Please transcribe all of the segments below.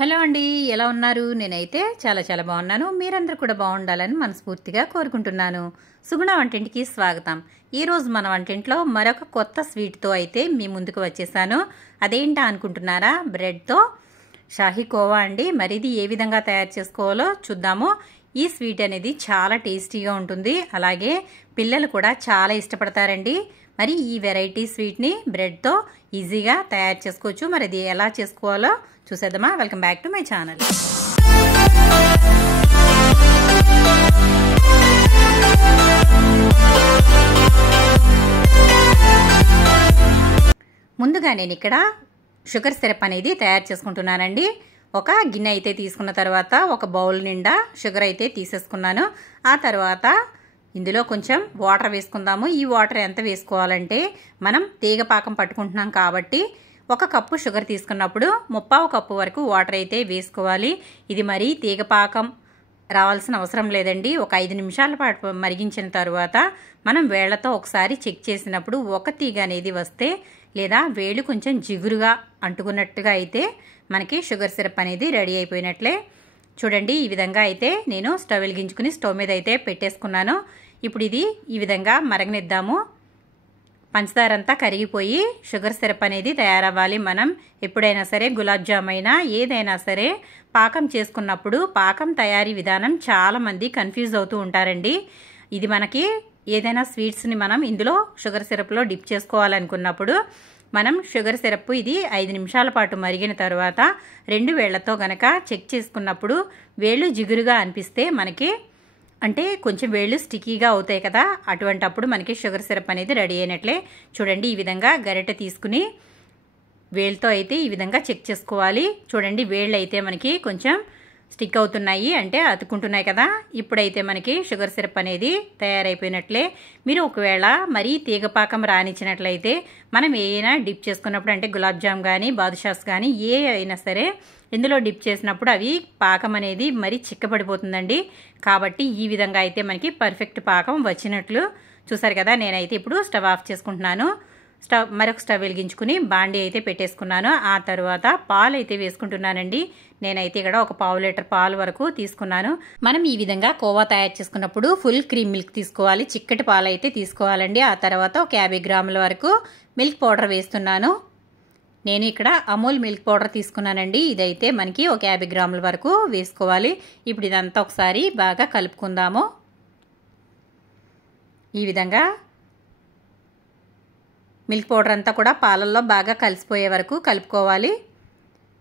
Hello అండి, ఎలా ఉన్నారు? నేనైతే చాలా బాగున్నాను. మీరందరూ కూడా బాగుండాలని మనస్ఫూర్తిగా కోరుకుంటున్నాను. సుగుణ వంటింటికి స్వాగతం. ఈరోజు మన వంటింట్లో మరొక కొత్త స్వీట్తో అయితే మీ ముందుకు వచ్చేసాను. అదేంటా అనుకుంటున్నారా? బ్రెడ్తో షాహీ కోవా అండి. మరి ఇది ఏ విధంగా తయారు చేసుకోవాలో చూద్దాము. ఈ స్వీట్ అనేది చాలా టేస్టీగా ఉంటుంది, అలాగే పిల్లలు కూడా చాలా ఇష్టపడతారండి. మరి ఈ వెరైటీ స్వీట్ని బ్రెడ్తో ఈజీగా తయారు చేసుకోవచ్చు. మరి ఇది ఎలా చేసుకోవాలో చూసేద్దామా? Welcome back to my channel. ముందుగా నేను ఇక్కడ షుగర్ సిరప్ అనేది తయారు చేసుకుంటున్నానండి. ఒక గిన్నె అయితే తీసుకున్న తర్వాత ఒక బౌల్ నిండా షుగర్ అయితే తీసేసుకున్నాను. ఆ తర్వాత ఇందులో కొంచెం వాటర్ వేసుకుందాము. ఈ వాటర్ ఎంత వేసుకోవాలంటే, మనం తీగ పాకం పట్టుకుంటున్నాం కాబట్టి ఒక కప్పు షుగర్ తీసుకున్నప్పుడు 3/4 కప్పు వరకు వాటర్ అయితే వేసుకోవాలి. ఇది మరీ తీగ పాకం రావాల్సిన అవసరం లేదండి. ఒక 5 నిమిషాల పాటు మరిగించిన తర్వాత మనం వేళ్లతో ఒకసారి చెక్ చేసినప్పుడు ఒక తీగ అనేది వస్తే, లేదా వేళ్ళు కొంచెం జిగురుగా అంటుకున్నట్టుగా అయితే మనకి షుగర్ సిరప్ అనేది రెడీ అయిపోయినట్లే. చూడండి, ఈ విధంగా అయితే నేను స్టవ్ వెలిగించుకుని స్టవ్ మీద అయితే పెట్టేసుకున్నాను. ఇప్పుడు ఇది ఈ విధంగా మరగనిద్దాము. పంచదార అంతా కరిగిపోయి షుగర్ సిరప్ అనేది తయారవ్వాలి. మనం ఎప్పుడైనా సరే గులాబ్ జామ్ అయినా ఏదైనా సరే పాకం చేసుకున్నప్పుడు పాకం తయారీ విధానం చాలామంది కన్ఫ్యూజ్ అవుతూ ఉంటారండి. ఇది మనకి ఏదైనా స్వీట్స్ని మనం ఇందులో షుగర్ సిరప్లో డిప్ చేసుకోవాలనుకున్నప్పుడు మనం షుగర్ సిరప్ ఇది 5 నిమిషాల పాటు మరిగిన తర్వాత 2 వేళ్లతో గనక చెక్ చేసుకున్నప్పుడు వేళ్ళు జిగురుగా అనిపిస్తే మనకి, అంటే కొంచెం వేళ్ళు స్టిక్కీగా అవుతాయి కదా, అటువంటప్పుడు మనకి షుగర్ సిరప్ అనేది రెడీ అయినట్లే. చూడండి, ఈ విధంగా గరిటె తీసుకుని వేళ్ళతో అయితే ఈ విధంగా చెక్ చేసుకోవాలి. చూడండి, వేళ్ళు అయితే మనకి కొంచెం స్టిక్ అవుతున్నాయి, అంటే అతుక్కుంటున్నాయి కదా. ఇప్పుడైతే మనకి షుగర్ సిరప్ అనేది తయారైపోయినట్లే. మీరు ఒకవేళ మరీ తీగపాకం రానిచ్చినట్లయితే మనం ఏదైనా డిప్ చేసుకున్నప్పుడు, అంటే గులాబ్ జామ్ కానీ బాదుషాస్ కానీ ఏ అయినా సరే ఇందులో డిప్ చేసినప్పుడు అవి పాకం అనేది మరీ చిక్కపడిపోతుందండి. కాబట్టి ఈ విధంగా అయితే మనకి పర్ఫెక్ట్ పాకం వచ్చినట్లు. చూసారు కదా. నేనైతే ఇప్పుడు స్టవ్ ఆఫ్ చేసుకుంటున్నాను. మరొక స్టవ్ వెలిగించుకుని బాండీ అయితే పెట్టేసుకున్నాను. ఆ తర్వాత పాలు అయితే వేసుకుంటున్నానండి. నేనైతే ఇక్కడ ఒక 1/2 లీటర్ పాలు వరకు తీసుకున్నాను. మనం ఈ విధంగా కోవా తయారు చేసుకున్నప్పుడు ఫుల్ క్రీమ్ మిల్క్ తీసుకోవాలి, చిక్కటి పాలు అయితే తీసుకోవాలండి. ఆ తర్వాత ఒక 50 గ్రాముల వరకు మిల్క్ పౌడర్ వేస్తున్నాను. నేను ఇక్కడ అమూల్ మిల్క్ పౌడర్ తీసుకున్నానండి. ఇదైతే మనకి ఒక 50 గ్రాముల వరకు వేసుకోవాలి. ఇప్పుడు ఇదంతా ఒకసారి బాగా కలుపుకుందాము. ఈ విధంగా మిల్క్ పౌడర్ అంతా కూడా పాలల్లో బాగా కలిసిపోయే వరకు కలుపుకోవాలి.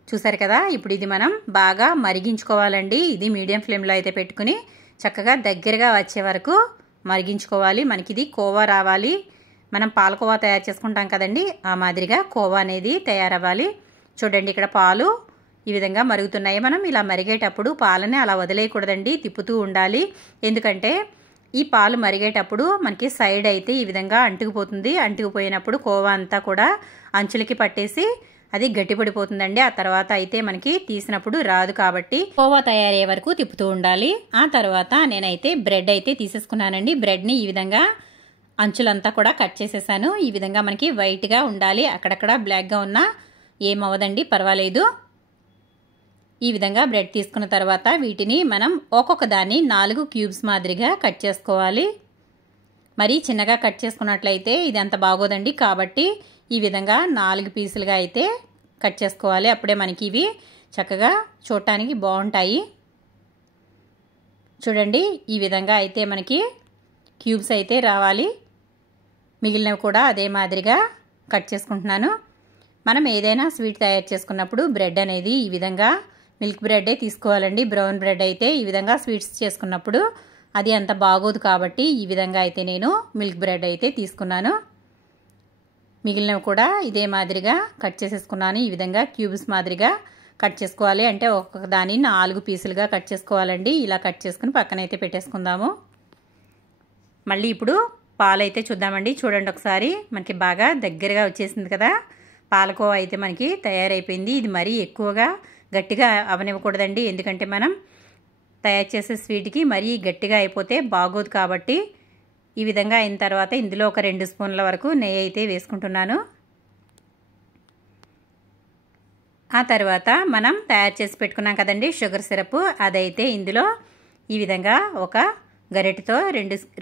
చూసారు కదా. ఇప్పుడు ఇది మనం బాగా మరిగించుకోవాలండి. ఇది మీడియం ఫ్లేమ్లో అయితే పెట్టుకుని చక్కగా దగ్గరగా వచ్చే వరకు మరిగించుకోవాలి. మనకి ఇది కోవా రావాలి. మనం పాలకోవా తయారు చేసుకుంటాం కదండి, ఆ మాదిరిగా కోవా అనేది తయారవ్వాలి. చూడండి, ఇక్కడ పాలు ఈ విధంగా మరుగుతున్నాయి. మనం ఇలా మరిగేటప్పుడు పాలని అలా వదిలేయకూడదండి, తిప్పుతూ ఉండాలి. ఎందుకంటే ఈ పాలు మరిగేటప్పుడు మనకి సైడ్ అయితే ఈ విధంగా అంటుకుపోతుంది. అంటుకుపోయినప్పుడు కోవా అంతా కూడా అంచులకి పట్టేసి అది గట్టిపడిపోతుందండి. ఆ తర్వాత అయితే మనకి తీసినప్పుడు రాదు. కాబట్టి కోవా తయారయ్యే వరకు తిప్పుతూ ఉండాలి. ఆ తర్వాత నేనైతే బ్రెడ్ అయితే తీసేసుకున్నానండి. బ్రెడ్ని ఈ విధంగా అంచులంతా కూడా కట్ చేసేసాను. ఈ విధంగా మనకి వైట్గా ఉండాలి. అక్కడక్కడ బ్లాక్గా ఉన్నా ఏమవ్వదండి, పర్వాలేదు. ఈ విధంగా బ్రెడ్ తీసుకున్న తర్వాత వీటిని మనం ఒక్కొక్క దాన్ని 4 క్యూబ్స్ మాదిరిగా కట్ చేసుకోవాలి. మరీ చిన్నగా కట్ చేసుకున్నట్లయితే ఇది అంత బాగోదండి. కాబట్టి ఈ విధంగా 4 పీసులుగా అయితే కట్ చేసుకోవాలి. అప్పుడే మనకి ఇవి చక్కగా చూడటానికి బాగుంటాయి. చూడండి, ఈ విధంగా అయితే మనకి క్యూబ్స్ అయితే రావాలి. మిగిలినవి కూడా అదే మాదిరిగా కట్ చేసుకుంటున్నాను. మనం ఏదైనా స్వీట్ తయారు చేసుకున్నప్పుడు బ్రెడ్ అనేది ఈ విధంగా మిల్క్ బ్రెడ్డే తీసుకోవాలండి. బ్రౌన్ బ్రెడ్ అయితే ఈ విధంగా స్వీట్స్ చేసుకున్నప్పుడు అది అంత బాగోదు. కాబట్టి ఈ విధంగా అయితే నేను మిల్క్ బ్రెడ్ అయితే తీసుకున్నాను. మిగిలినవి కూడా ఇదే మాదిరిగా కట్ చేసేసుకున్నాను. ఈ విధంగా క్యూబ్స్ మాదిరిగా కట్ చేసుకోవాలి. అంటే ఒక్కొక్క దాన్ని 4 పీసులుగా కట్ చేసుకోవాలండి. ఇలా కట్ చేసుకుని పక్కనైతే పెట్టేసుకుందాము. మళ్ళీ ఇప్పుడు పాలు అయితే చూద్దామండి. చూడండి ఒకసారి, మనకి బాగా దగ్గరగా వచ్చేసింది కదా. పాలకోవా అయితే మనకి తయారైపోయింది. ఇది మరీ ఎక్కువగా గట్టిగా అవనివ్వకూడదండి, ఎందుకంటే మనం తయారు చేసే స్వీట్కి మరీ గట్టిగా అయిపోతే బాగోదు. కాబట్టి ఈ విధంగా అయిన తర్వాత ఇందులో ఒక 2 స్పూన్ల వరకు నెయ్యి అయితే వేసుకుంటున్నాను. ఆ తర్వాత మనం తయారు చేసి పెట్టుకున్నాం కదండి షుగర్ సిరప్, అదైతే ఇందులో ఈ విధంగా ఒక గరిటెతో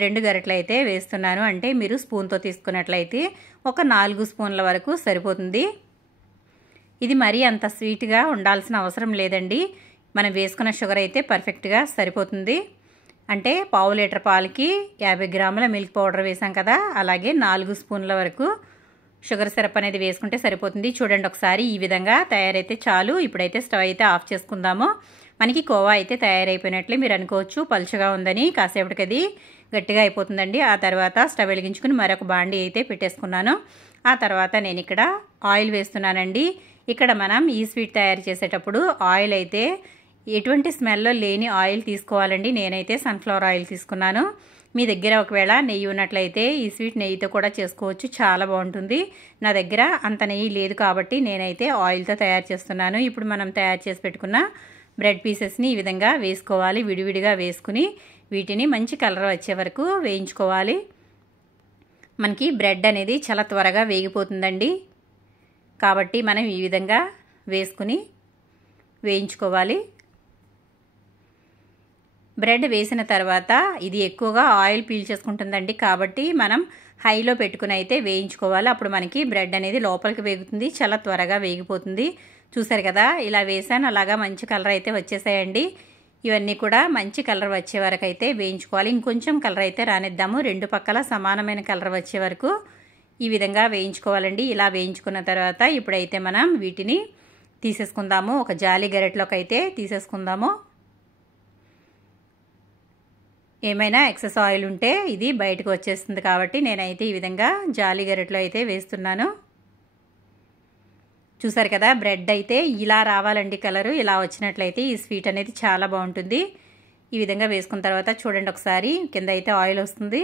రెండు గరిటెలు అయితే వేస్తున్నాను. అంటే మీరు స్పూన్తో తీసుకున్నట్లయితే ఒక 4 స్పూన్ల వరకు సరిపోతుంది. ఇది మరీ అంత స్వీట్గా ఉండాల్సిన అవసరం లేదండి. మనం వేసుకున్న షుగర్ అయితే పర్ఫెక్ట్గా సరిపోతుంది. అంటే పావు లీటర్ పాలకి 50 గ్రాముల మిల్క్ పౌడర్ వేసాం కదా, అలాగే 4 స్పూన్ల వరకు షుగర్ సిరప్ అనేది వేసుకుంటే సరిపోతుంది. చూడండి ఒకసారి, ఈ విధంగా తయారైతే చాలు. ఇప్పుడైతే స్టవ్ అయితే ఆఫ్ చేసుకుందాము. మనకి కోవా అయితే తయారైపోయినట్లే మీరు అనుకోవచ్చు. పలుచగా ఉందని, కాసేపటికి అది గట్టిగా అయిపోతుందండి. ఆ తర్వాత స్టవ్ వెలిగించుకుని మరొక బాండీ అయితే పెట్టేసుకున్నాను. ఆ తర్వాత నేను ఇక్కడ ఆయిల్ వేస్తున్నానండి. ఇక్కడ మనం ఈ స్వీట్ తయారు చేసేటప్పుడు ఆయిల్ అయితే ఎటువంటి స్మెల్లో లేని ఆయిల్ తీసుకోవాలండి. నేనైతే సన్ఫ్లవర్ ఆయిల్ తీసుకున్నాను. మీ దగ్గర ఒకవేళ నెయ్యి ఉన్నట్లయితే ఈ స్వీట్ నెయ్యితో కూడా చేసుకోవచ్చు, చాలా బాగుంటుంది. నా దగ్గర అంత నెయ్యి లేదు కాబట్టి నేనైతే ఆయిల్తో తయారు చేస్తున్నాను. ఇప్పుడు మనం తయారు చేసి పెట్టుకున్న బ్రెడ్ పీసెస్ని ఈ విధంగా వేసుకోవాలి. విడివిడిగా వేసుకుని వీటిని మంచి కలర్ వచ్చే వరకు వేయించుకోవాలి. మనకి బ్రెడ్ అనేది చాలా త్వరగా వేగిపోతుందండి, కాబట్టి మనం ఈ విధంగా వేసుకుని వేయించుకోవాలి. బ్రెడ్ వేసిన తర్వాత ఇది ఎక్కువగా ఆయిల్ పీల్చేసుకుంటుందండి, కాబట్టి మనం హైలో పెట్టుకుని అయితే వేయించుకోవాలి. అప్పుడు మనకి బ్రెడ్ అనేది లోపలికి వేగుతుంది, చాలా త్వరగా వేగిపోతుంది. చూసారు కదా, ఇలా వేసాను, అలాగా మంచి కలర్ అయితే వచ్చేసాయండి. ఇవన్నీ కూడా మంచి కలర్ వచ్చే వరకు అయితే వేయించుకోవాలి. ఇంకొంచెం కలర్ అయితే రానిద్దాము. రెండు పక్కల సమానమైన కలర్ వచ్చే వరకు ఈ విధంగా వేయించుకోవాలండి. ఇలా వేయించుకున్న తర్వాత ఇప్పుడైతే మనం వీటిని తీసేసుకుందాము. ఒక జాలి గరిటెలోకి అయితే తీసేసుకుందాము. ఏమైనా ఎక్సెస్ ఆయిల్ ఉంటే ఇది బయటకు వచ్చేస్తుంది, కాబట్టి నేనైతే ఈ విధంగా జాలి గరిటెలో అయితే వేస్తున్నాను. చూసారు కదా, బ్రెడ్ అయితే ఇలా రావాలండి కలరు. ఇలా వచ్చినట్లయితే ఈ స్వీట్ అనేది చాలా బాగుంటుంది. ఈ విధంగా వేసుకున్న తర్వాత చూడండి ఒకసారి, కింద అయితే ఆయిల్ వస్తుంది.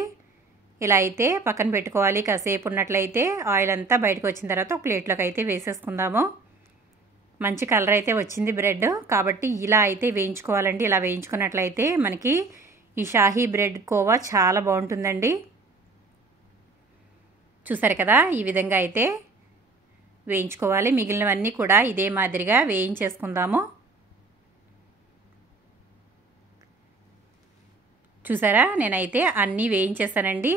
ఇలా అయితే పక్కన పెట్టుకోవాలి. కాసేపు ఉన్నట్లయితే ఆయిల్ అంతా బయటకు వచ్చిన తర్వాత ఒక ప్లేట్లోకి అయితే వేసేసుకుందాము. మంచి కలర్ అయితే వచ్చింది బ్రెడ్, కాబట్టి ఇలా అయితే వేయించుకోవాలండి. ఇలా వేయించుకున్నట్లయితే మనకి ఈ షాహీ బ్రెడ్ కోవా చాలా బాగుంటుందండి. చూసారు కదా, ఈ విధంగా అయితే వేయించుకోవాలి. మిగిలినవన్నీ కూడా ఇదే మాదిరిగా వేయించేసుకుందాము. చూసారా, నేనైతే అన్నీ వేయించేసానండి.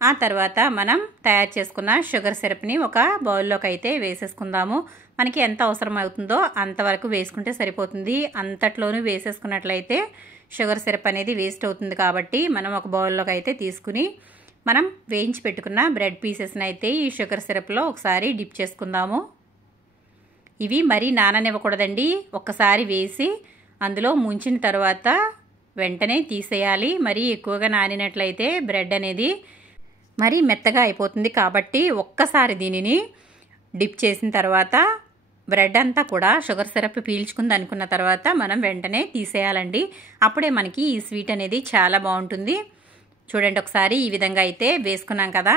ఆ తర్వాత మనం తయారు చేసుకున్న షుగర్ సిరప్ని ఒక బౌల్లోకి అయితే వేసేసుకుందాము. మనకి ఎంత అవసరం అవుతుందో అంతవరకు వేసుకుంటే సరిపోతుంది. అంతట్లోనూ వేసేసుకున్నట్లయితే షుగర్ సిరప్ అనేది వేస్ట్ అవుతుంది, కాబట్టి మనం ఒక బౌల్లోకి అయితే తీసుకుని మనం వేయించి పెట్టుకున్న బ్రెడ్ పీసెస్ని అయితే ఈ షుగర్ సిరప్లో ఒకసారి డిప్ చేసుకుందాము. ఇవి మరీ నాననివ్వకూడదండి. ఒక్కసారి వేసి అందులో ముంచిన తర్వాత వెంటనే తీసేయాలి. మరీ ఎక్కువగా నానినట్లయితే బ్రెడ్ అనేది మరీ మెత్తగా అయిపోతుంది, కాబట్టి ఒక్కసారి దీనిని డిప్ చేసిన తర్వాత బ్రెడ్ అంతా కూడా షుగర్ సిరప్ పీల్చుకుంది అనుకున్న తర్వాత మనం వెంటనే తీసేయాలండి. అప్పుడే మనకి ఈ స్వీట్ అనేది చాలా బాగుంటుంది. చూడండి ఒకసారి, ఈ విధంగా అయితే వేసుకున్నాం కదా.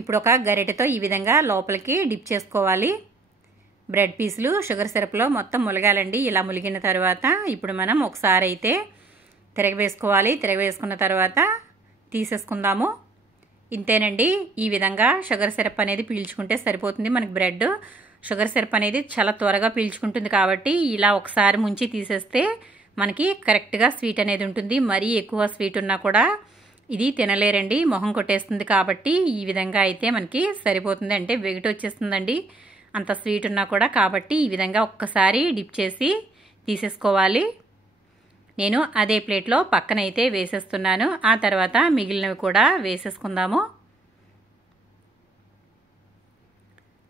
ఇప్పుడు ఒక గరిటెతో ఈ విధంగా లోపలికి డిప్ చేసుకోవాలి. బ్రెడ్ పీసులు షుగర్ సిరప్లో మొత్తం ములగాలండి. ఇలా ములిగిన తర్వాత ఇప్పుడు మనం ఒకసారి అయితే తిరగవేసుకోవాలి. తిరగవేసుకున్న తర్వాత తీసేసుకుందాము. ఇంతేనండి. ఈ విధంగా షుగర్ సిరప్ అనేది పీల్చుకుంటే సరిపోతుంది. మనకి బ్రెడ్ షుగర్ సిరప్ అనేది చాలా త్వరగా పీల్చుకుంటుంది, కాబట్టి ఇలా ఒకసారి ముంచి తీసేస్తే మనకి కరెక్ట్గా స్వీట్ అనేది ఉంటుంది. మరీ ఎక్కువ స్వీట్ ఉన్నా కూడా ఇది తినలేరండి, మొహం కొట్టేస్తుంది. కాబట్టి ఈ విధంగా అయితే మనకి సరిపోతుంది. అంటే వెగటు వచ్చేస్తుందండి అంత స్వీట్ ఉన్నా కూడా. కాబట్టి ఈ విధంగా ఒక్కసారి డిప్ చేసి తీసేసుకోవాలి. నేను అదే ప్లేట్లో పక్కనైతే వేసేస్తున్నాను. ఆ తర్వాత మిగిలినవి కూడా వేసేసుకుందాము.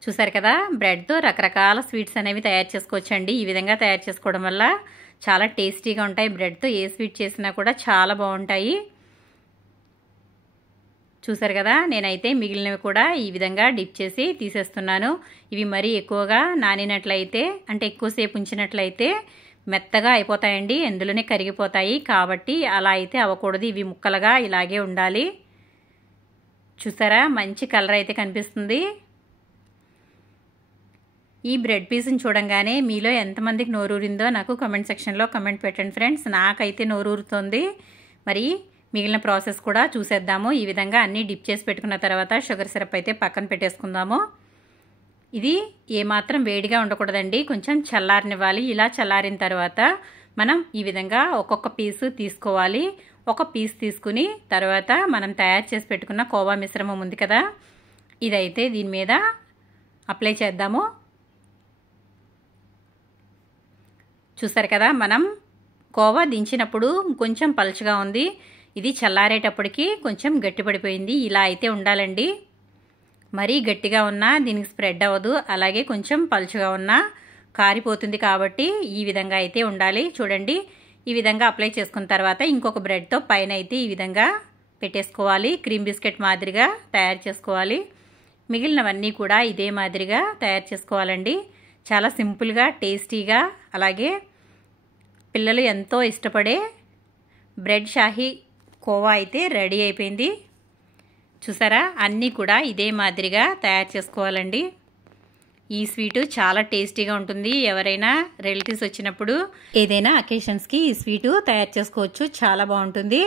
చూసారు కదా, బ్రెడ్తో రకరకాల స్వీట్స్ అనేవి తయారు చేసుకోవచ్చండి. ఈ విధంగా తయారు చేసుకోవడం వల్ల చాలా టేస్టీగా ఉంటాయి. బ్రెడ్తో ఏ స్వీట్ చేసినా కూడా చాలా బాగుంటాయి. చూసారు కదా, నేనైతే మిగిలినవి కూడా ఈ విధంగా డిప్ చేసి తీసేస్తున్నాను. ఇవి మరీ ఎక్కువగా నానినట్లయితే, అంటే ఎక్కువసేపు ఉంచినట్లయితే మెత్తగా అయిపోతాయండి, ఎందులోనే కరిగిపోతాయి. కాబట్టి అలా అయితే అవ్వకూడదు. ఇవి ముక్కలుగా ఇలాగే ఉండాలి. చూసారా, మంచి కలర్ అయితే కనిపిస్తుంది. ఈ బ్రెడ్ పీస్ని చూడంగానే మీలో ఎంతమందికి నోరూరిందో నాకు కామెంట్ సెక్షన్లో కామెంట్ పెట్టండి ఫ్రెండ్స్. నాకైతే నోరూరుతోంది. మరి మిగిలిన ప్రాసెస్ కూడా చూసేద్దాము. ఈ విధంగా అన్నీ డిప్ చేసి పెట్టుకున్న తర్వాత షుగర్ సిరప్ అయితే పక్కన పెట్టేసుకుందాము. ఇది ఏమాత్రం వేడిగా ఉండకూడదండి, కొంచెం చల్లారనివ్వాలి. ఇలా చల్లారిన తర్వాత మనం ఈ విధంగా ఒక్కొక్క పీసు తీసుకోవాలి. ఒక పీస్ తీసుకుని తర్వాత మనం తయారు చేసి పెట్టుకున్న కోవా మిశ్రమం ఉంది కదా, ఇదైతే దీని మీద అప్లై చేద్దాము. చూసారు కదా, మనం కోవా దించినప్పుడు కొంచెం పలుచగా ఉంది, ఇది చల్లారేటప్పటికి కొంచెం గట్టిపడిపోయింది. ఇలా అయితే ఉండాలండి. మరీ గట్టిగా ఉన్నా దీనికి స్ప్రెడ్ అవ్వదు, అలాగే కొంచెం పలుచగా ఉన్నా కారిపోతుంది. కాబట్టి ఈ విధంగా అయితే ఉండాలి. చూడండి, ఈ విధంగా అప్లై చేసుకున్న తర్వాత ఇంకొక బ్రెడ్తో పైన అయితే ఈ విధంగా పెట్టేసుకోవాలి. క్రీమ్ బిస్కెట్ మాదిరిగా తయారు చేసుకోవాలి. మిగిలినవన్నీ కూడా ఇదే మాదిరిగా తయారు చేసుకోవాలండి. చాలా సింపుల్గా, టేస్టీగా, అలాగే పిల్లలు ఎంతో ఇష్టపడే బ్రెడ్ షాహీ కోవా అయితే రెడీ అయిపోయింది. చూసారా, అన్నీ కూడా ఇదే మాదిరిగా తయారు చేసుకోవాలండి. ఈ స్వీటు చాలా టేస్టీగా ఉంటుంది. ఎవరైనా రిలేటివ్స్ వచ్చినప్పుడు ఏదైనా అకేషన్స్కి ఈ స్వీటు తయారు చేసుకోవచ్చు, చాలా బాగుంటుంది.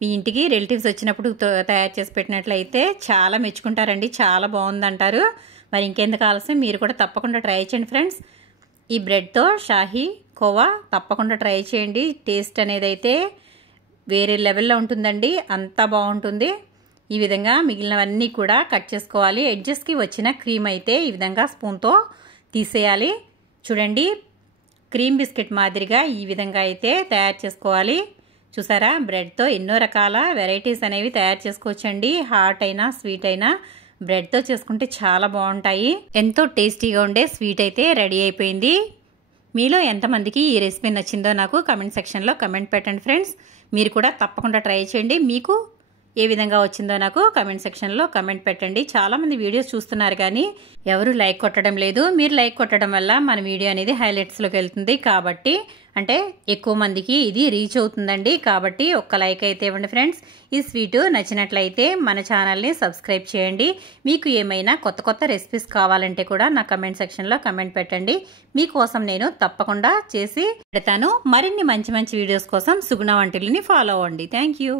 మీ ఇంటికి రిలేటివ్స్ వచ్చినప్పుడు తయారు చేసి పెట్టినట్లయితే చాలా మెచ్చుకుంటారండి, చాలా బాగుందంటారు. మరి ఇంకెందుకు ఆలస్యం, మీరు కూడా తప్పకుండా ట్రై చేయండి ఫ్రెండ్స్. ఈ బ్రెడ్తో షాహీ కోవా తప్పకుండా ట్రై చేయండి. టేస్ట్ అనేది అయితే వేరే లెవెల్లో ఉంటుందండి, అంతా బాగుంటుంది. ఈ విధంగా మిగిలినవన్నీ కూడా కట్ చేసుకోవాలి. ఎడ్జెస్కి వచ్చిన క్రీమ్ అయితే ఈ విధంగా స్పూన్తో తీసేయాలి. చూడండి, క్రీమ్ బిస్కెట్ మాదిరిగా ఈ విధంగా అయితే తయారు చేసుకోవాలి. చూసారా, బ్రెడ్తో ఎన్నో రకాల వెరైటీస్ అనేవి తయారు చేసుకోవచ్చండి. హాట్ అయినా స్వీట్ అయినా బ్రెడ్తో చేసుకుంటే చాలా బాగుంటాయి. ఎంతో టేస్టీగా ఉండే స్వీట్ అయితే రెడీ అయిపోయింది. మీలో ఎంతమందికి ఈ రెసిపీ నచ్చిందో నాకు కమెంట్ సెక్షన్లో కమెంట్ పెట్టండి ఫ్రెండ్స్. మీరు కూడా తప్పకుండా ట్రై చేయండి. మీకు ఏ విధంగా వచ్చిందో నాకు కమెంట్ సెక్షన్లో కమెంట్ పెట్టండి. చాలామంది వీడియోస్ చూస్తున్నారు కానీ ఎవరు లైక్ కొట్టడం లేదు. మీరు లైక్ కొట్టడం వల్ల మన వీడియో అనేది హైలైట్స్లోకి వెళ్తుంది, కాబట్టి అంటే ఎక్కువ మందికి ఇది రీచ్ అవుతుందండి. కాబట్టి ఒక్క లైక్ అయితే ఇవ్వండి ఫ్రెండ్స్. ఈ స్వీటు నచ్చినట్లయితే మన ఛానల్ని సబ్స్క్రైబ్ చేయండి. మీకు ఏమైనా కొత్త కొత్త రెసిపీస్ కావాలంటే కూడా నా కమెంట్ సెక్షన్లో కమెంట్ పెట్టండి. మీకోసం నేను తప్పకుండా చేసి పెడతాను. మరిన్ని మంచి మంచి వీడియోస్ కోసం సుగుణ వంటిల్ని ఫాలో అవ్వండి. Thank you.